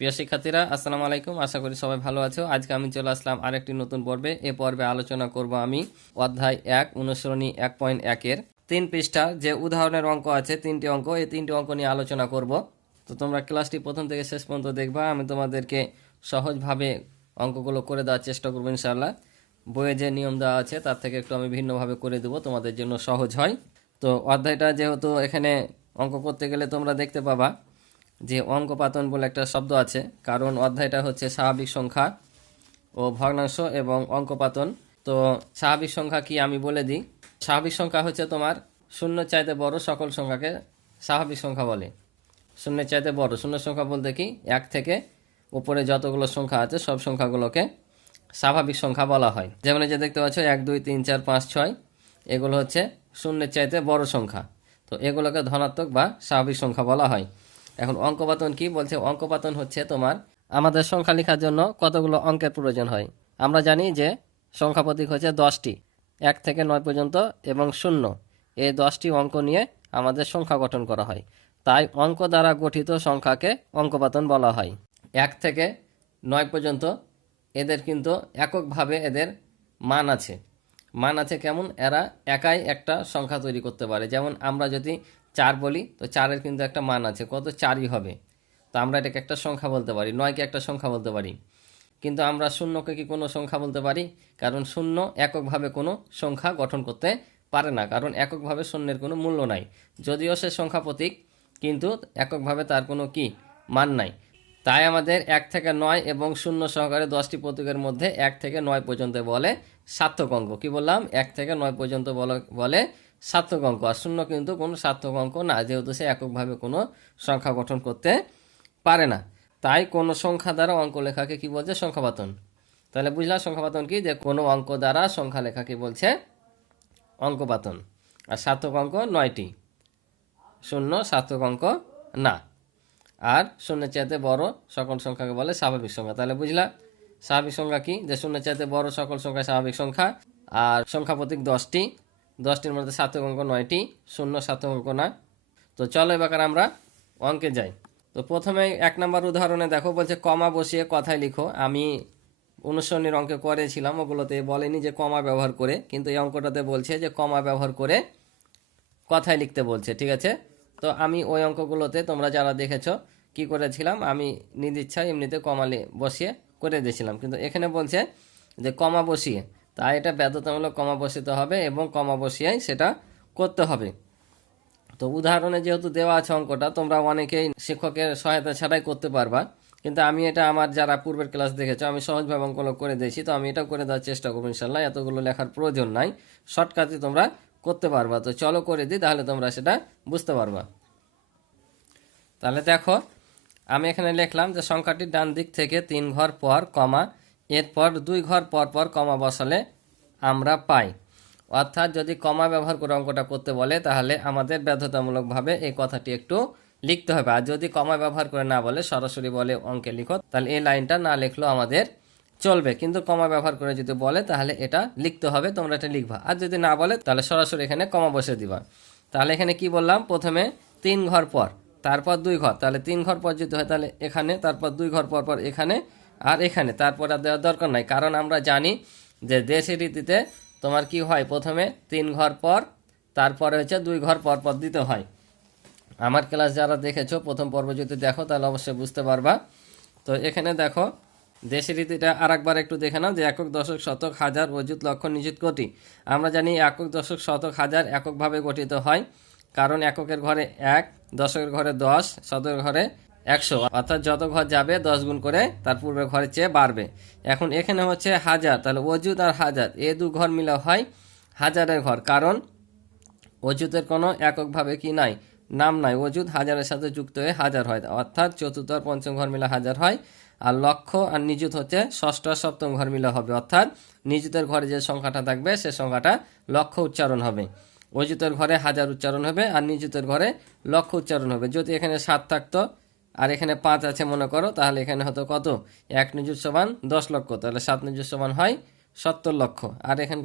প্রিয় শিক্ষার্থীরা, আসসালামু আলাইকুম। আশা করি সবাই ভালো আছো। আজকে আমি চলে আসলাম আরেকটি নতুন পর্বে। এ পর্বে আলোচনা করব আমি অধ্যায় এক অনুসরণী এক পয়েন্ট একের তিন পৃষ্ঠা, যে উদাহরণের অঙ্ক আছে, তিনটি অঙ্ক, এই তিনটি অঙ্ক নিয়ে আলোচনা করব। তো তোমরা ক্লাসটি প্রথম থেকে শেষ পর্যন্ত দেখবা। আমি তোমাদেরকে সহজভাবে অঙ্কগুলো করে দেওয়ার চেষ্টা করব ইনশাআল্লাহ। বইয়ে যে নিয়ম দেওয়া আছে, তার থেকে একটু আমি ভিন্নভাবে করে দেবো। তোমাদের জন্য সহজ হয়। তো অধ্যায়টা যেহেতু এখানে অঙ্ক করতে গেলে তোমরা দেখতে পাবা যে অঙ্কপাতন বলে একটা শব্দ আছে, কারণ অধ্যায়টা হচ্ছে স্বাভাবিক সংখ্যা ও ভগ্নাংশ এবং অঙ্কপাতন তো স্বাভাবিক সংখ্যা কি আমি বলে দিই? স্বাভাবিক সংখ্যা হচ্ছে তোমার শূন্য চাইতে বড় সকল সংখ্যাকে স্বাভাবিক সংখ্যা বলে। শূন্যের চাইতে বড়, শূন্য সংখ্যা বলতে কি? এক থেকে উপরে যতগুলো সংখ্যা আছে, সব সংখ্যাগুলোকে স্বাভাবিক সংখ্যা বলা হয়। যেমন যে দেখতে পাচ্ছ, এক, দুই, তিন, চার, পাঁচ, ছয়, এগুলো হচ্ছে শূন্যের চাইতে বড় সংখ্যা। তো এগুলোকে ধনাত্মক বা স্বাভাবিক সংখ্যা বলা হয়। এখন অঙ্কপাতন কি? বলছে অঙ্কপাতন হচ্ছে তোমার আমাদের সংখ্যা লেখার জন্য কতগুলো অঙ্কের প্রয়োজন হয়? আমরা জানি যে সংখ্যা প্রতীক হচ্ছে দশটি। এক থেকে নয় পর্যন্ত এবং শূন্য। এই দশটি অঙ্ক নিয়ে আমাদের সংখ্যা গঠন করা হয়। তাই অঙ্ক দ্বারা গঠিত সংখ্যাকে অঙ্কপাতন বলা হয়। এক থেকে নয় পর্যন্ত এদের কিন্তু এককভাবে এদের মান আছে। মান আছে কেমন? এরা একাই একটা সংখ্যা তৈরি করতে পারে। যেমন আমরা যদি চার বলি, তো চারের কিন্তু একটা মান আছে, কত চারই হবে? তো আমরা এটাকে একটা সংখ্যা বলতে পারি, নয়কে একটা সংখ্যা বলতে পারি। কিন্তু আমরা শূন্যকে কি কোনো সংখ্যা বলতে পারি? কারণ শূন্য এককভাবে কোনো সংখ্যা গঠন করতে পারে না, কারণ এককভাবে শূন্যের কোনো মূল্য নাই। যদিও সে সংখ্যা প্রতীক, কিন্তু এককভাবে তার কোনো কি? মান নাই। তাই আমাদের এক থেকে নয় এবং শূন্য সহকারে দশটি প্রতীকের মধ্যে এক থেকে নয় পর্যন্ত বলে সার্থক অঙ্ক। কী বললাম? এক থেকে নয় পর্যন্ত বলে সার্থক অঙ্ক আর শূন্য কিন্তু কোনো সার্থক অঙ্ক না, যেহেতু সে এককভাবে কোনো সংখ্যা গঠন করতে পারে না। তাই কোনো সংখ্যা দ্বারা অঙ্ক লেখাকে কি বলছে? সংখ্যাপাতন তাহলে বুঝলাম সংখ্যাপাতন কি? যে কোনো অঙ্ক দ্বারা সংখ্যা লেখাকে বলছে অঙ্কপাতন আর সার্থক অঙ্ক নয়টি। শূন্য সার্থক অঙ্ক না। আর শূন্যের চাইতে বড় সকল সংখ্যাকে বলে স্বাভাবিক সংখ্যা। তাহলে বুঝলা? স্বাভাবিক সংখ্যা কি? যে শূন্যের চাইতে বড় সকল সংখ্যা স্বাভাবিক সংখ্যা। আর সংখ্যা প্রতীক দশটি দশটির মধ্যে সার্থক অঙ্ক নয়টি, শূন্য সার্থক অঙ্ক না। তো চলো এবার আমরা অঙ্কে যাই। তো প্রথমে এক নম্বর উদাহরণে দেখো, বলছে কমা বসিয়ে কথায় লিখো। আমি অনুসরণের অঙ্কে করেছিলাম ওগুলোতে বলেনি যে কমা ব্যবহার করে, কিন্তু এই অঙ্কটাতে বলছে যে কমা ব্যবহার করে কথায় লিখতে বলছে, ঠিক আছে? তো আমি ওই অঙ্কগুলোতে তোমরা যারা দেখেছ, কি করেছিলাম? আমি নিজ ইচ্ছায় এমনিতে কমালে বসিয়ে করে দিয়েছিলাম। কিন্তু এখানে বলছে যে কমা বসিয়ে তাই এটা বাধ্যতামূলক কমা বসিতে হবে এবং কমা বসিয়েই সেটা করতে হবে। তো উদাহরণে যেহেতু দেওয়া আছে অঙ্কটা, তোমরা অনেকেই শিক্ষকের সহায়তা ছাড়াই করতে পারবা। কিন্তু আমি এটা আমার যারা পূর্বের ক্লাস দেখেছ, আমি সহজভাবে অঙ্কগুলো করে দিয়েছি, তো আমি এটাও করে দেওয়ার চেষ্টা করব ইনশাল্লাহ এতগুলো লেখার প্রয়োজন নাই, শর্টকাটে তোমরা করতে পারবা। তো চলো করে দিই, তাহলে তোমরা সেটা বুঝতে পারবা। তাহলে দেখো, আমি এখানে লিখলাম যে সংখ্যাটির ডান দিক থেকে তিন ঘর পর কমা এরপর দুই ঘর পর পর কমা বসালে আমরা পাই। অর্থাৎ যদি কমা ব্যবহার করে অঙ্কটা করতে বলে, তাহলে আমাদের বাধ্যতামূলকভাবে এই কথাটি একটু লিখতে হবে। আর যদি কমা ব্যবহার করে না বলে, সরাসরি বলে অঙ্কে লিখো, তাহলে এই লাইনটা না লিখলেও আমাদের চলবে। কিন্তু কমা ব্যবহার করে যদি বলে, তাহলে এটা লিখতে হবে, তোমরা এটা লিখবা। আর যদি না বলে, তাহলে সরাসরি এখানে কমা বসে দিবা। তাহলে এখানে কি বললাম? প্রথমে তিন ঘর পর, তারপর দুই ঘর। তাহলে তিন ঘর পর যদি হয়, তাহলে এখানে, তারপর দুই ঘর পর পর এখানে আর এখানে তারপর আর দেওয়ার দরকার নাই, কারণ আমরা জানি যে দেশের রীতিতে তোমার কি হয়? প্রথমে তিন ঘর পর, তারপরে হচ্ছে দুই ঘর পর পর দিতে হয়। আমার ক্লাস যারা দেখেছ, প্রথম পর্ব যদি দেখো, তাহলে অবশ্যই বুঝতে পারবা। তো এখানে দেখো দেশের রীতিটা আর একবার একটু দেখে নাও যে একক, দশক, শতক, হাজার, অযুত, লক্ষ, নিযুত, কোটি। আমরা জানি একক, দশক, শতক, হাজার এককভাবে গঠিত হয়, কারণ এককের ঘরে এক, দশকের ঘরে দশ, শতকের ঘরে একশো। অর্থাৎ যত ঘর যাবে, দশ গুণ করে তার পূর্বের ঘরের চেয়ে বাড়বে। এখন এখানে হচ্ছে হাজার। তাহলে অযুত আর হাজার, এ দু ঘর মিলে হয় হাজারের ঘর। কারণ অযুতের কোনো এককভাবে কি নাই? নাম নাই। অযুত হাজারের সাথে যুক্ত হয়ে হাজার হয়। অর্থাৎ চতুর্থ আর পঞ্চম ঘর মিলে হাজার হয়। আর লক্ষ আর নিযুত হচ্ছে ষষ্ঠ আর সপ্তম ঘর মিলে হবে। অর্থাৎ নিযুতের ঘরে যে সংখ্যাটা থাকবে, সে সংখ্যাটা লক্ষ উচ্চারণ হবে। অযুতের ঘরে হাজার উচ্চারণ হবে আর নিযুতের ঘরে লক্ষ উচ্চারণ হবে। যদি এখানে সাত থাকতো আর এখানে পাঁচ আছে, মনে করো। তাহলে এখানে হতো কত? এক নিযুত সমান দশ লক্ষ। তাহলে সাত নিযুত সমান হয় সত্তর লক্ষ। আর এখান,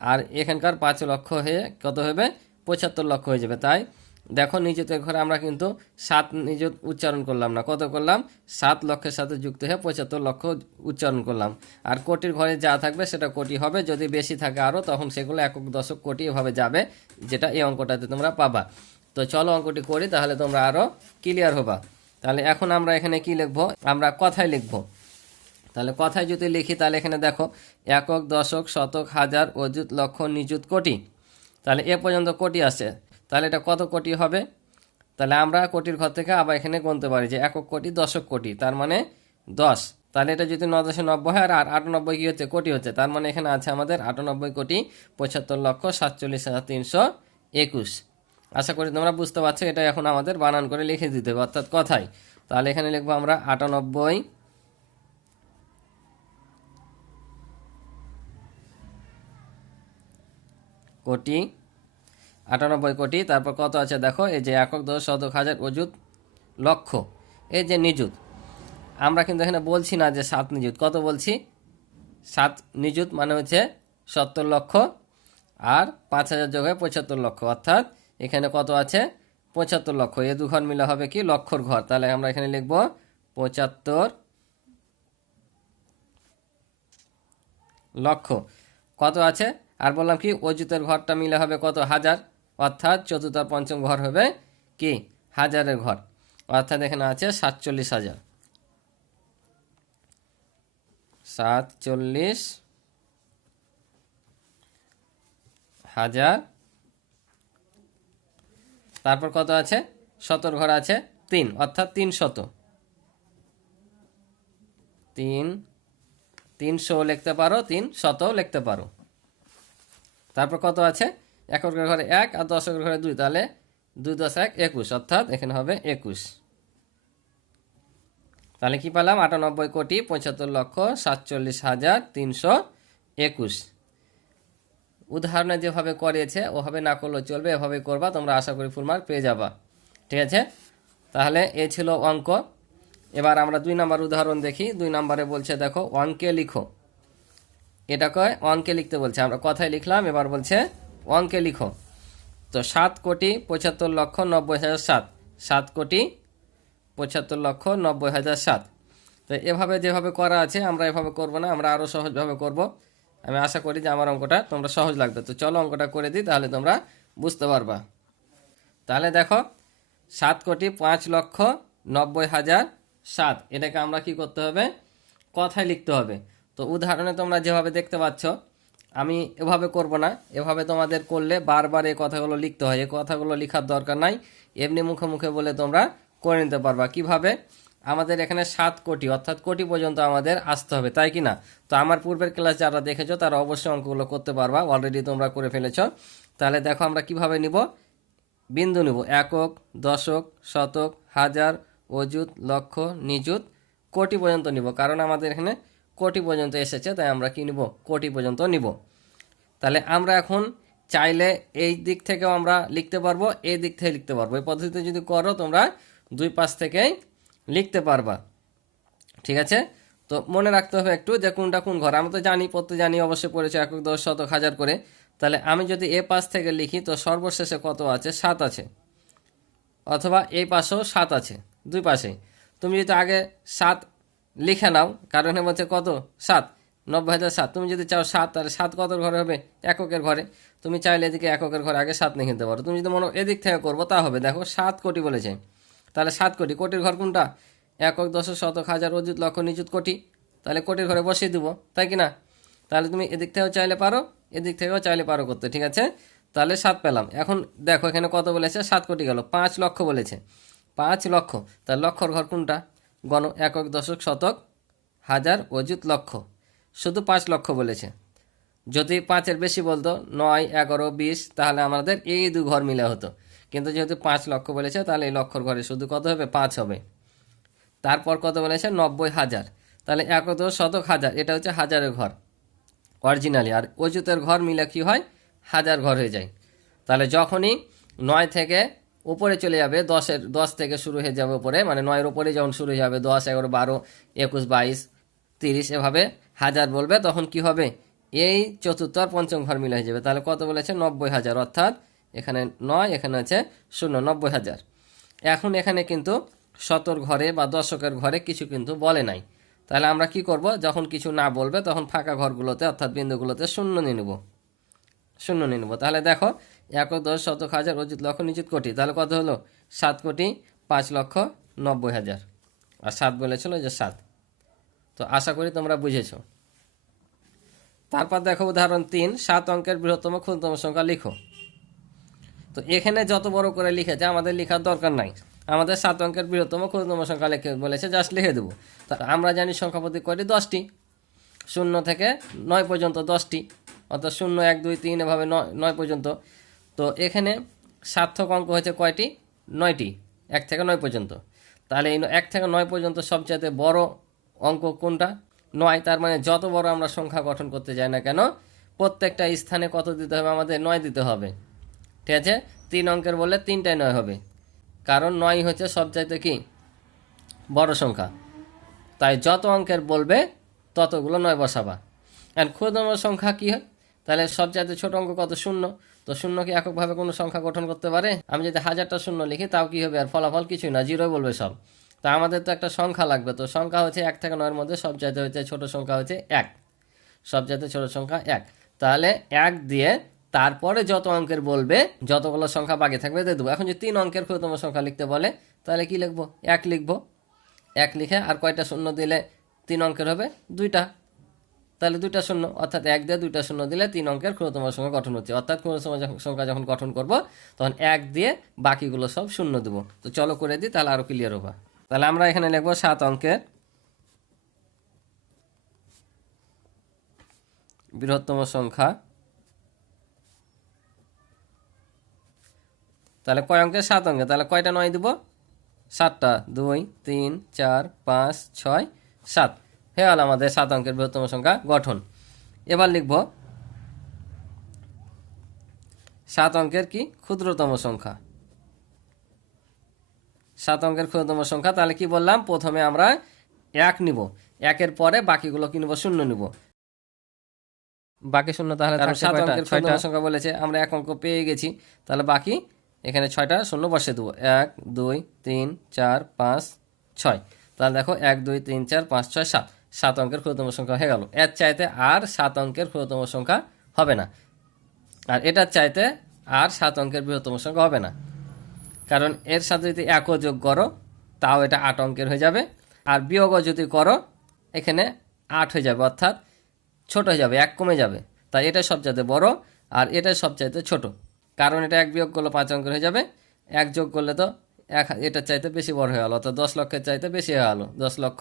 আর এখানকার পাঁচ লক্ষ হয়ে কত হবে? পঁচাত্তর লক্ষ হয়ে যাবে। তাই দেখো নিযুতের ঘরে আমরা কিন্তু সাত নিযুত উচ্চারণ করলাম না। কত করলাম? সাত লক্ষের সাথে যুক্ত হয়ে পঁচাত্তর লক্ষ উচ্চারণ করলাম। আর কোটির ঘরে যা থাকবে সেটা কোটি হবে। যদি বেশি থাকে আরও তখন সেগুলো একক দশক কোটি এভাবে যাবে, যেটা এই অঙ্কটাতে তোমরা পাবা। তো চলো অঙ্কটি করি, তাহলে তোমরা আরও ক্লিয়ার হবা। তাহলে এখন আমরা এখানে কি লিখব? আমরা কথায় লিখব। তাহলে কথায় যদি লিখি, তাহলে এখানে দেখো, একক, দশক, শতক, হাজার, অযুত, লক্ষ, নিযুত, কোটি। তাহলে এ পর্যন্ত কোটি আসে তাহলে এটা কত কোটি হবে? তাহলে আমরা কোটির ঘর থেকে আবার এখানে গুনতে পারি যে একক কোটি, দশক কোটি, তার মানে দশ। তাহলে এটা যদি ন দশে নব্বই হয়, আর আটানব্বই কী হচ্ছে? কোটি হচ্ছে। তার মানে এখানে আছে আমাদের আটানব্বই কোটি, পঁচাত্তর লক্ষ, সাতচল্লিশ হাজার তিনশো একুশ। আশা করি তোমরা বুঝতে পারছ, এটা এখন আমাদের বানান করে লিখে দিতে হবে, অর্থাৎ কথায় তাহলে এখানে লিখব আমরা আটানব্বই। কোটি আটানব্বই কোটি, তারপর কত আছে দেখো, এই যে একক দশ শতক হাজার অযুত লক্ষ, এই যে নিযুত। আমরা কিন্তু এখানে বলছি না যে সাত নিযুত, কত বলছি? সাত নিযুত মানে হচ্ছে সত্তর লক্ষ আর পাঁচ হাজার যোগ হয়ে পঁচাত্তর লক্ষ, অর্থাৎ এখানে কত আছে? পঁচাত্তর লক্ষ। এ দু ঘর মিলে হবে কি? লক্ষর ঘর। তাহলে আমরা এখানে লিখব পঁচাত্তর লক্ষ। কত আছে? আর বললাম কি অজিতের ঘরটা মিলে হবে কত? হাজার। অর্থাৎ চতুর্থ পঞ্চম ঘর হবে কি? হাজারের ঘর। অর্থাৎ এখানে আছে সাতচল্লিশ হাজার। সাতচল্লিশ হাজার তারপর কত আছে? শতর ঘর আছে তিন, অর্থাৎ তিন শত। তিন তিনশো লিখতে পারো, তিন শত লিখতে পারো। তারপর কত আছে? এককের ঘরে এক আর দশকের ঘরে দুই, তাহলে দুই দশ এক একুশ, অর্থাৎ এখানে হবে একুশ। তাহলে কি পেলাম? আটানব্বই কোটি পঁচাত্তর লক্ষ সাতচল্লিশ হাজার তিনশো একুশ। উদাহরণে যেভাবে করিয়েছে, ওভাবে না করলেও চলবে, এভাবে করবা, তোমরা আশা করি ফুল মার্ক পেয়ে যাবা। ঠিক আছে? তাহলে এ ছিল অঙ্ক। এবার আমরা দুই নম্বর উদাহরণ দেখি। দুই নম্বরে বলছে, দেখো, অঙ্কে লিখো। এটাকে অঙ্কে লিখতে বলছে। আমরা কথায় লিখলাম, এবার বলছে, অঙ্কে লিখো। তো সাত কোটি পঁচাত্তর লক্ষ নব্বই হাজার সাত। সাত কোটি পঁচাত্তর লক্ষ নব্বই হাজার সাত। তো এভাবে যেভাবে করা আছে, আমরা এভাবে করব না, আমরা আরও সহজভাবে করব। আমি আশা করি যে আমার অঙ্কটা তোমরা সহজ লাগবে। তো চলো অঙ্কটা করে দিই, তাহলে তোমরা বুঝতে পারবা। তাহলে দেখো, সাত কোটি পাঁচ লক্ষ নব্বই হাজার সাত। এটাকে আমরা কি করতে হবে? কথায় লিখতে হবে। তো উদাহরণে তোমরা যেভাবে দেখতে পাচ্ছ, আমি এভাবে করব না। এভাবে তোমাদের করলে বারবার এই কথাগুলো লিখতে হয়। এই কথাগুলো লেখার দরকার নাই। এমনি মুখে মুখে বলে তোমরা করে নিতে পারবা। কীভাবে? আমাদের এখানে সাত কোটি, অর্থাৎ কোটি পর্যন্ত আমাদের আসতে হবে, তাই কি না? তো আমার পূর্বের ক্লাস যারা দেখেছ, তারা অবশ্যই অঙ্কগুলো করতে পারবা অলরেডি তোমরা করে ফেলেছো। তাহলে দেখো আমরা কীভাবে নিব? বিন্দু নিব, একক, দশক, শতক, হাজার, অযুত, লক্ষ, নিযুত, কোটি পর্যন্ত নিব, কারণ আমাদের এখানে কোটি পর্যন্ত এসেছে, তাই আমরা কি নিব? কোটি পর্যন্ত নিব। তাহলে আমরা এখন চাইলে এই দিক থেকেও আমরা লিখতে পারব এই দিক থেকে লিখতে পারব। এই পদ্ধতিতে যদি করো, তোমরা দুই পাশ থেকেই লিখতে পারবা। ঠিক আছে? তো মনে রাখতে হবে একটু যে কোনটা কোন ঘর। আমরা তো জানি পড়তে জানি অবশ্যই পড়েছে একক দশ শতক, হাজার করে। তাহলে আমি যদি এ পাশ থেকে লিখি, তো সর্বশেষে কত আছে? সাত আছে। অথবা এই পাশেও সাত আছে, দুই পাশেই তুমি যদি আগে সাত লিখে নাও, কারণ হচ্ছে কত? সাত। নব্বই হাজার সাত। তুমি যদি চাও সাত, তাহলে সাত কত ঘরে হবে? এককের ঘরে। তুমি চাইলে এদিকে এককের ঘরে আগে সাত লিখে নিতে পারো। তুমি যদি মনে এদিক থেকে করব, তা হবে। দেখো, সাত কোটি বলেছে। তাহলে সাত কোটি। কোটির ঘর কোনটা? একক দশ শতক, হাজার অযুত লক্ষ, নিযুত কোটি। তাহলে কোটির ঘরে বসিয়ে দেবো, তাই কি না? তাহলে তুমি এদিক থেকেও চাইলে পারো, এদিক থেকেও চাইলে পারো করতে, ঠিক আছে? তাহলে সাত পেলাম। এখন দেখো, এখানে কত বলেছে? সাত কোটি গেল, পাঁচ লক্ষ বলেছে। পাঁচ লক্ষ। তার লক্ষর ঘর কোনটা? গণ একক দশক শতক, হাজার অযুত লক্ষ। শুধু পাঁচ লক্ষ বলেছে। যদি পাঁচের বেশি বলতো, নয়, এগারো, বিশ, তাহলে আমাদের এই দু ঘর মিলে হতো। কিন্তু যেহেতু পাঁচ লক্ষ বলেছে, তাহলে এই লক্ষর ঘরে শুধু কত হবে? পাঁচ হবে। তারপর কত বলেছে? নব্বই হাজার। তাহলে একত শতক হাজার। এটা হচ্ছে হাজারের ঘর। অরিজিনালি। আর অজুতের ঘর মিলে কি হয়? হাজার ঘর হয়ে যায়। তাহলে যখনই নয় থেকে উপরে চলে যাবে, দশের, দশ থেকে শুরু হয়ে যাবে উপরে মানে নয়ের উপরে যখন শুরু হয়ে যাবে, দশ, এগারো, বারো, একুশ, বাইশ, তিরিশ, এভাবে হাজার বলবে, তখন কি হবে? এই চতুর্থ আর পঞ্চম ঘর মিলে হয়ে যাবে। তাহলে কত বলেছে? নব্বই হাজার। অর্থাৎ এখানে নয়, এখানে হচ্ছে শূন্য, নব্বই হাজার। এখন এখানে কিন্তু শতর ঘরে বা দশকের ঘরে কিছু কিন্তু বলে নাই। তাহলে আমরা কি করব? যখন কিছু না বলবে, তখন ফাঁকা ঘরগুলোতে অর্থাৎ বিন্দুগুলোতে শূন্য নিয়ে নেব। শূন্য নিয়ে নেব। তাহলে দেখো এক দশ শতক হাজার অজিত লক্ষ নিযুত কোটি। তাহলে কত হলো? সাত কোটি পাঁচ লক্ষ নব্বই হাজার। আর সাত বলেছিল যে সাত। তো আশা করি তোমরা বুঝেছ। তারপর দেখো উদাহরণ তিন, সাত অঙ্কের বৃহত্তম ক্ষুদ্রতম সংখ্যা লিখো। তো এখানে যত বড় করে লিখেছে আমাদের লেখার দরকার নাই। আমাদের সাত অঙ্কের বৃহত্তম ক্ষুদ্রতম সংখ্যা লিখে বলেছে জাস্ট লিখে দেবো। তা আমরা জানি সংখ্যা প্রতি কয়টি? দশটি। শূন্য থেকে নয় পর্যন্ত দশটি। অর্থাৎ শূন্য, এক, দুই, তিন এভাবে নয় নয় পর্যন্ত। তো এখানে সার্থক অঙ্ক হয়েছে কয়টি? নয়টি। এক থেকে নয় পর্যন্ত। তাহলে এই এক থেকে নয় পর্যন্ত সবচেয়ে বড় অঙ্ক কোনটা? নয়, তার মানে যত বড় আমরা সংখ্যা গঠন করতে যাই না কেন, প্রত্যেকটা স্থানে কত দিতে হবে? আমাদের নয় দিতে হবে। ঠিক আছে? তিন অঙ্কের বললে তিনটায় নয় হবে। কারণ নয় হচ্ছে সবচাইতে কি? বড় সংখ্যা। তাই যত অঙ্কের বলবে, ততগুলো নয় বসাবা। আর ক্ষুদ্রতম সংখ্যা কি হয়? তাহলে সবচাইতে ছোট অঙ্ক কত? শূন্য। তো শূন্য কি এককভাবে কোনো সংখ্যা গঠন করতে পারে? আমি যদি হাজারটা শূন্য লিখি, তাও কি হবে? আর ফলাফল কিছুই না, জিরোই বলবে সব। তা আমাদের তো একটা সংখ্যা লাগবে। তো সংখ্যা হচ্ছে এক থেকে নয়ের মধ্যে সবচাইতে হচ্ছে ছোট সংখ্যা হচ্ছে এক। সবচাইতে ছোট সংখ্যা এক। তাহলে এক দিয়ে তারপরে যত অঙ্কের বলবে, যতগুলো সংখ্যা বাকি থাকবে, দিয়ে দেবো। এখন যদি তিন অঙ্কের ক্ষুদ্রতম সংখ্যা লিখতে বলে, তাহলে কি লিখব? এক লিখব। এক লিখে আর কয়টা শূন্য দিলে তিন অঙ্কের হবে? দুইটা। তাহলে দুইটা শূন্য, অর্থাৎ এক দিয়ে দুইটা শূন্য দিলে তিন অঙ্কের ক্ষুদ্রতম সংখ্যা গঠন হচ্ছে। অর্থাৎ ক্ষুদ্রতম সংখ্যা যখন গঠন করব, তখন এক দিয়ে বাকিগুলো সব শূন্য দেবো। তো চলো করে দিই, তাহলে আরও ক্লিয়ার হবে। তাহলে আমরা এখানে লিখব সাত অঙ্কের। বৃহত্তম সংখ্যা তাহলে কয় অঙ্কের সাত অঙ্কে। তাহলে কয়টা নয় দিব? সাতটা। দুই তিন চার পাঁচ ছয় সাত। হয়ে গেল আমাদের সাত অঙ্কের বৃহত্তম সংখ্যা গঠন। এবার লিখব সাত অঙ্কের কি ক্ষুদ্রতম সংখ্যা? সাত অঙ্কের ক্ষুদ্রতম সংখ্যা তাহলে কি বললাম? প্রথমে আমরা এক নিব। একের পরে বাকিগুলো কি নিব? শূন্য নিব। বাকি শূন্য তাহলে সাত অঙ্কের ক্ষুদ্রতম সংখ্যা বলেছে আমরা এক অঙ্ক পেয়ে গেছি। তাহলে বাকি এখানে ছয়টা শূন্য বসে দেবো, এক, দুই, তিন, চার, পাঁচ, ছয়। তাহলে দেখো, এক, দুই, তিন, চার, পাঁচ, ছয়, সাত। সাত অঙ্কের ক্ষুদ্রতম সংখ্যা হয়ে গেল। এর চাইতে আর সাত অঙ্কের ক্ষুদ্রতম সংখ্যা হবে না। আর এটার চাইতে আর সাত অঙ্কের বৃহত্তম সংখ্যা হবে না। কারণ এর সাথে যদি একও যোগ করো, তাও এটা আট অঙ্কের হয়ে যাবে। আর বিয়োগও যদি করো, এখানে আট হয়ে যাবে, অর্থাৎ ছোট হয়ে যাবে, এক কমে যাবে। তাই এটা সবচাইতে বড়, আর এটা সবচাইতে ছোট। কারণ এটা এক বিয়োগ করলে পাঁচ অঙ্কের হয়ে যাবে। এক যোগ করলে তো এক এটার চাইতে বেশি বড় হয়ে গেলো, অর্থাৎ দশ লক্ষের চাইতে বেশি হয়ে গেলো, দশ লক্ষ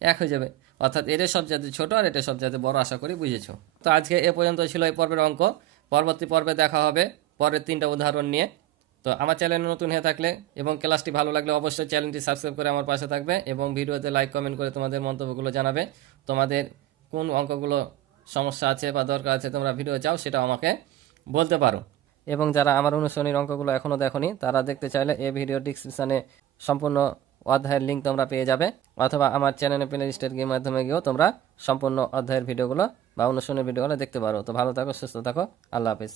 এক হয়ে যাবে। অর্থাৎ এটা সবচাইতে ছোট আর এটা সব সবচাইতে বড়, আশা করি বুঝেছ। তো আজকে এ পর্যন্ত ছিল এই পর্বের অঙ্ক। পরবর্তী পর্বে দেখা হবে পরের তিনটা উদাহরণ নিয়ে। তো আমার চ্যানেল নতুন হয়ে থাকলে এবং ক্লাসটি ভালো লাগলে অবশ্যই চ্যানেলটি সাবস্ক্রাইব করে আমার পাশে থাকবে এবং ভিডিওতে লাইক, কমেন্ট করে তোমাদের মন্তব্যগুলো জানাবে। তোমাদের কোন অঙ্কগুলো সমস্যা আছে বা দরকার আছে তোমরা ভিডিও চাও সেটা আমাকে বলতে পারো। এবং যারা আমার অনুশীলনীর অঙ্কগুলো এখনও দেখনি, তারা দেখতে চাইলে এই ভিডিও ডিসক্রিপশানে সম্পূর্ণ অধ্যায়ের লিঙ্ক তোমরা পেয়ে যাবে, অথবা আমার চ্যানেলে প্লে লিস্টের গিয়ে মাধ্যমে গিয়েও তোমরা সম্পূর্ণ অধ্যায়ের ভিডিওগুলো বা অনুশীলনের ভিডিওগুলো দেখতে পারো। তো ভালো থাকো, সুস্থ থাকো, আল্লাহ হাফিজ।